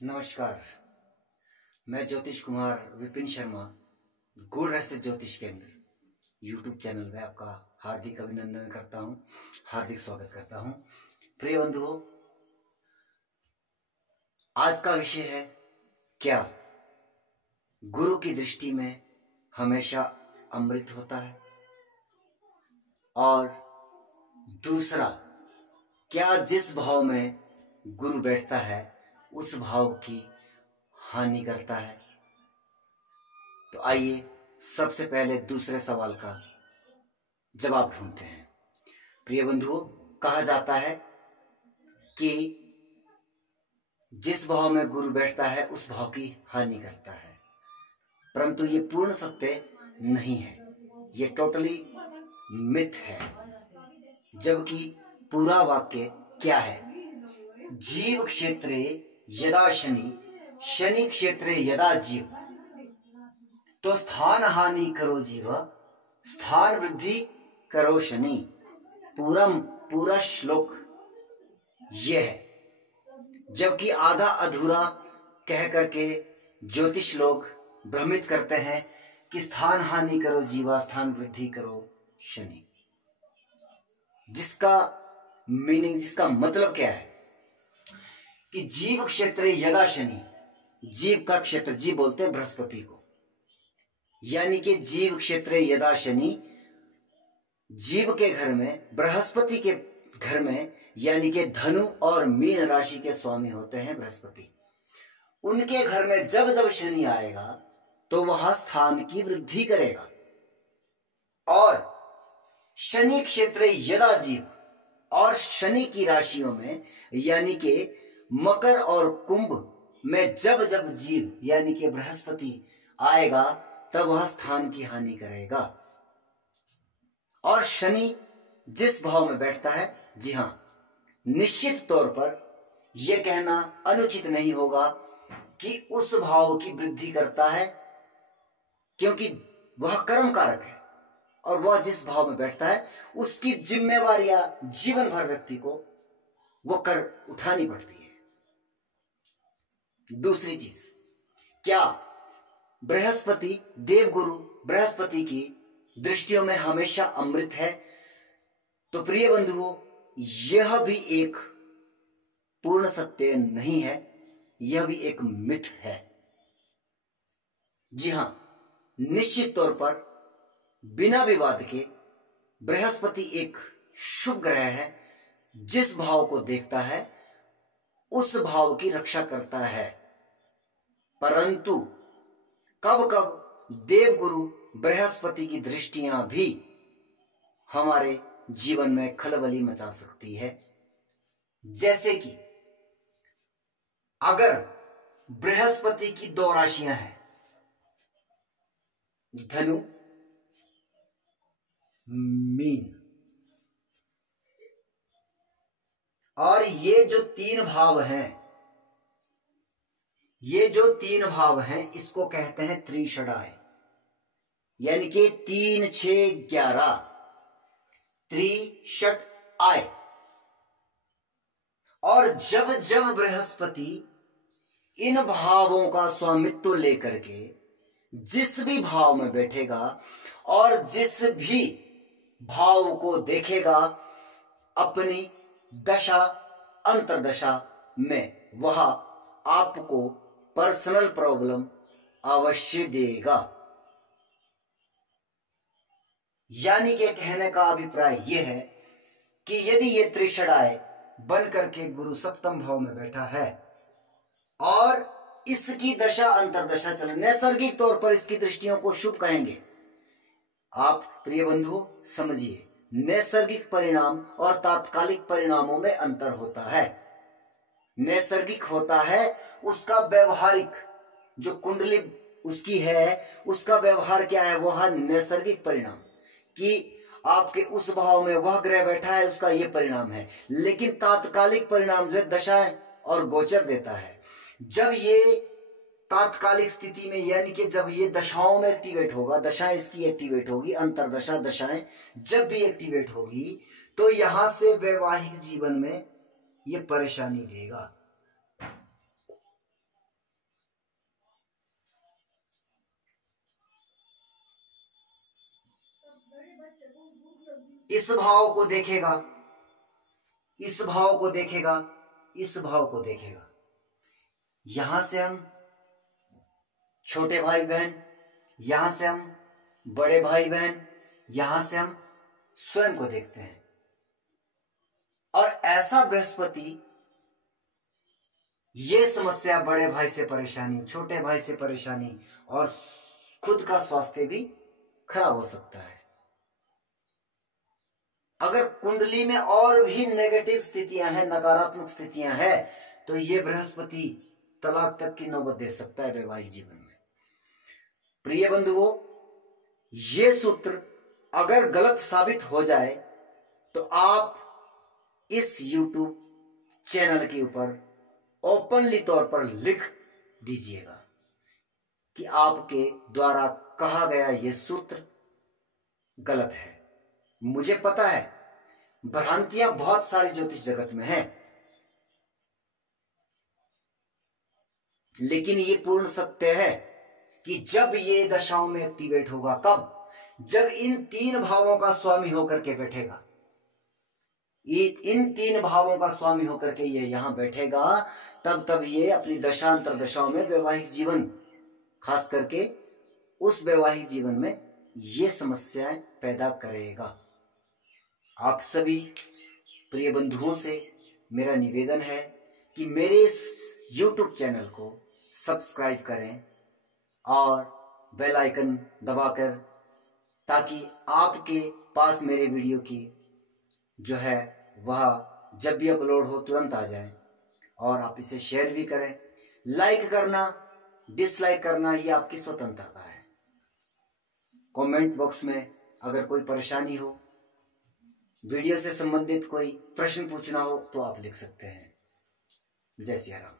नमस्कार। मैं ज्योतिष कुमार विपिन शर्मा गूढ़ रहस्य ज्योतिष केंद्र यूट्यूब चैनल में आपका हार्दिक अभिनंदन करता हूं, हार्दिक स्वागत करता हूं। प्रिय बंधुओं, आज का विषय है क्या गुरु की दृष्टि में हमेशा अमृत होता है, और दूसरा, क्या जिस भाव में गुरु बैठता है उस भाव की हानि करता है। तो आइए सबसे पहले दूसरे सवाल का जवाब ढूंढते हैं। प्रिय बंधुओं, कहा जाता है कि जिस भाव में गुरु बैठता है उस भाव की हानि करता है, परंतु ये पूर्ण सत्य नहीं है, ये टोटली मिथ है। जबकि पूरा वाक्य क्या है? जीव क्षेत्रे यदा शनि, शनि क्षेत्रे यदा जीव, तो स्थान हानि करो जीव, स्थान वृद्धि करो शनि। पूरा श्लोक यह है। जबकि आधा अधूरा कह करके ज्योतिष लोग भ्रमित करते हैं कि स्थान हानि करो जीवा, स्थान वृद्धि करो शनि। जिसका मीनिंग, जिसका मतलब क्या है कि जीव क्षेत्र यदा शनि, जीव का क्षेत्र, जीव बोलते हैं बृहस्पति को, यानी कि जीव क्षेत्र यदा शनि, जीव के घर में, बृहस्पति के घर में, यानी कि धनु और मीन राशि के स्वामी होते हैं बृहस्पति। उनके घर में जब जब शनि आएगा तो वह स्थान की वृद्धि करेगा। और शनि क्षेत्र यदा जीव, और शनि की राशियों में यानी कि मकर और कुंभ में जब जब जीव यानी कि बृहस्पति आएगा तब वह स्थान की हानि करेगा। और शनि जिस भाव में बैठता है, जी हां, निश्चित तौर पर यह कहना अनुचित नहीं होगा कि उस भाव की वृद्धि करता है, क्योंकि वह कर्म कारक है और वह जिस भाव में बैठता है उसकी जिम्मेवारियां जीवन भर व्यक्ति को वो कर उठानी पड़ती है। दूसरी चीज, क्या बृहस्पति, देवगुरु बृहस्पति की दृष्टियों में हमेशा अमृत है? तो प्रिय बंधुओं, यह भी एक पूर्ण सत्य नहीं है, यह भी एक मिथ है। जी हां, निश्चित तौर पर बिना विवाद के बृहस्पति एक शुभ ग्रह है। जिस भाव को देखता है उस भाव की रक्षा करता है। परंतु कब कब देवगुरु बृहस्पति की दृष्टियां भी हमारे जीवन में खलबली मचा सकती है। जैसे कि अगर बृहस्पति की दो राशियां हैं, धनु, मीन, और ये जो तीन भाव हैं, इसको कहते हैं त्रिषडाय, यानी कि 3, 6, 11, त्रिषट आय। और जब जब बृहस्पति इन भावों का स्वामित्व लेकर के जिस भी भाव में बैठेगा और जिस भी भाव को देखेगा अपनी दशा अंतरदशा में, वह आपको पर्सनल प्रॉब्लम अवश्य देगा। यानी कि कहने का अभिप्राय यह है कि यदि ये त्रिषडाय बन करके गुरु सप्तम भाव में बैठा है और इसकी दशा अंतरदशा चले, नैसर्गिक तौर पर इसकी दृष्टियों को शुभ कहेंगे। आप प्रिय बंधु समझिए, नैसर्गिक परिणाम और तात्कालिक परिणामों में अंतर होता है। नैसर्गिक होता है उसका व्यवहारिक, जो कुंडली उसकी है उसका व्यवहार क्या है, वह नैसर्गिक परिणाम, कि आपके उस भाव में वह ग्रह बैठा है उसका यह परिणाम है। लेकिन तात्कालिक परिणाम जो दशाएं और गोचर देता है, जब ये तात्कालिक स्थिति में यानी कि जब ये दशाओं में एक्टिवेट होगा, दशाएं इसकी एक्टिवेट होगी, अंतरदशा दशाएं जब भी एक्टिवेट होगी तो यहां से वैवाहिक जीवन में ये परेशानी देगा। इस भाव को देखेगा, इस भाव को देखेगा, इस भाव को देखेगा। यहां से हम छोटे भाई बहन, यहां से हम बड़े भाई बहन, यहां से हम स्वयं को देखते हैं। और ऐसा बृहस्पति, ये समस्या, बड़े भाई से परेशानी, छोटे भाई से परेशानी और खुद का स्वास्थ्य भी खराब हो सकता है। अगर कुंडली में और भी नेगेटिव स्थितियां हैं, नकारात्मक स्थितियां हैं, तो ये बृहस्पति तलाक तक की नौबत दे सकता है वैवाहिक जीवन में। प्रिय बंधुओं, ये सूत्र अगर गलत साबित हो जाए तो आप इस YouTube चैनल के ऊपर ओपनली तौर पर लिख दीजिएगा कि आपके द्वारा कहा गया यह सूत्र गलत है। मुझे पता है भ्रांतियां बहुत सारी ज्योतिष जगत में हैं, लेकिन ये पूर्ण सत्य है कि जब ये दशाओं में एक्टिवेट होगा, कब? जब इन 3 भावों का स्वामी होकर के बैठेगा, इन 3 भावों का स्वामी होकर के ये यहां बैठेगा, तब ये अपनी दशांतर दशाओं में वैवाहिक जीवन, खास करके उस वैवाहिक जीवन में ये समस्याएं पैदा करेगा। आप सभी प्रिय बंधुओं से मेरा निवेदन है कि मेरे इस YouTube चैनल को सब्सक्राइब करें और बेल आइकन दबाकर, ताकि आपके पास मेरे वीडियो की जो है वह जब भी अपलोड हो तुरंत आ जाए। और आप इसे शेयर भी करें। लाइक करना, डिसलाइक करना ये आपकी स्वतंत्रता है। कमेंट बॉक्स में अगर कोई परेशानी हो, वीडियो से संबंधित कोई प्रश्न पूछना हो, तो आप लिख सकते हैं। जय सिया राम।